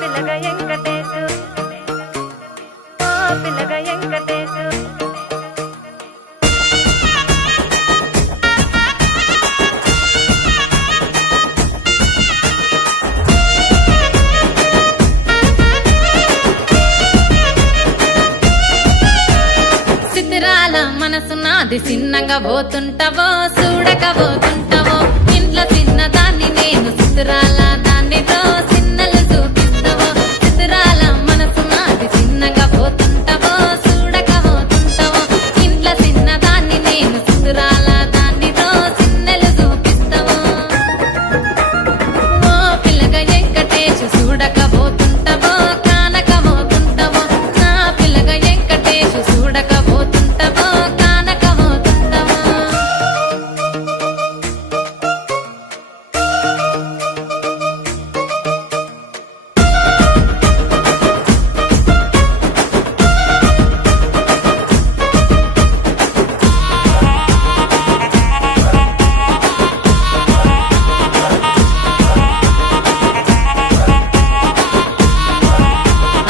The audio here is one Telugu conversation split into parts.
పిల్లగా వెంకటేశు పిల్లగా వెంకటేశు సిద్ధిరాల మనసు నాది చిన్నగా పోతుంటావో చూడక పోతుంటావో ఇంట్లో చిన్నదాన్ని నేను సిద్ధిరాల దాన్నితో చిన్నలు చూపిస్తావో సిద్ధిరాల మనసు నాది చిన్నగా పోతుంటావో చూడక పోతుంటావో ఇంట్లో చిన్నదాన్ని నేను సిద్ధిరాల దాన్నితో చిన్నలు చూపిస్తావో ఓ పిల్లగా వెంకటేశు చూడక పోతుంటావో కానక పోతుంటావో నా పిల్లగా వెంకటేశు చూడక పోతుంటావో కానక పోతుంటావో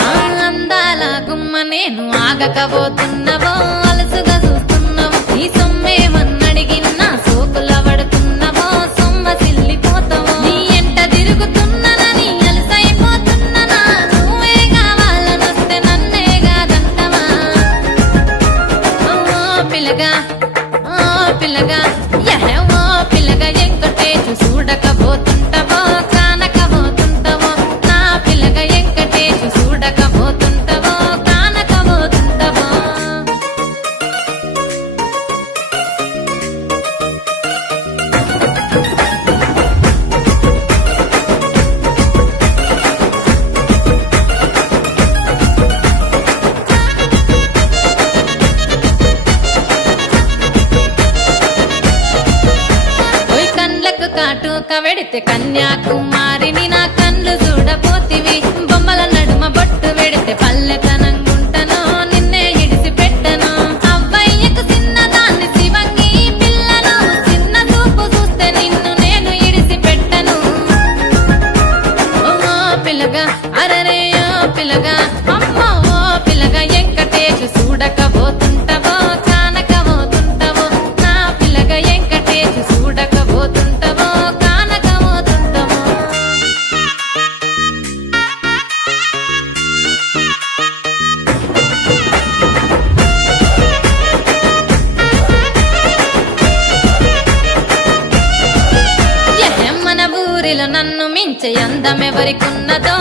ఆ అందాల గుమ్మ నేను ఆగకపోతున్నావో అలసుగా చూస్తున్నావో నీ సొమ్మేమన్నడిగిన్నా సోకుల పడుతున్నావో సొమ్మ సిల్లిపోతావో నీ ఎంట తిరుగుతున్నానని అలసైపోతున్నానా నువ్వే కావాలనొస్తే నన్నే కాదంటవా ఓ పిల్లగా ఓ పిల్లగా యహ ఓ పిల్లగా వెంకటేశు చూడకపోతుంటావో కానకపోతుంటావో నా పిల్లగా వెంకటేశు చూడకపోతుంటావో కానకపోతుంటావో ఓయ్ కండ్లకు కాటుక వెడితే కన్యాకుమారిని నా కండ్లు చూడపోతివి బొమ్మల నడుమ బొట్టు వెడితే పల్లెతనంగుంటను నిన్నే ఇడిసి పెట్టను అవ్వయ్యకు చిన్నదాన్ని శివంగి పిల్లను చిన్న చూపు చూస్తే నిన్ను నేను ఇడిసి పెట్టను ఓ పిల్లగా అరరే ఓ పిల్లగా అమ్మో ఓ పిల్లగా వెంకటేశు చూడకపోతుంటావో కానకపోతుంటావో నా పిల్లగా వెంకటేశు చూడకపోతుంటావో కానకపోతుంటావో మన ఊరిలో నన్ను మించే అందమెవరికున్నదో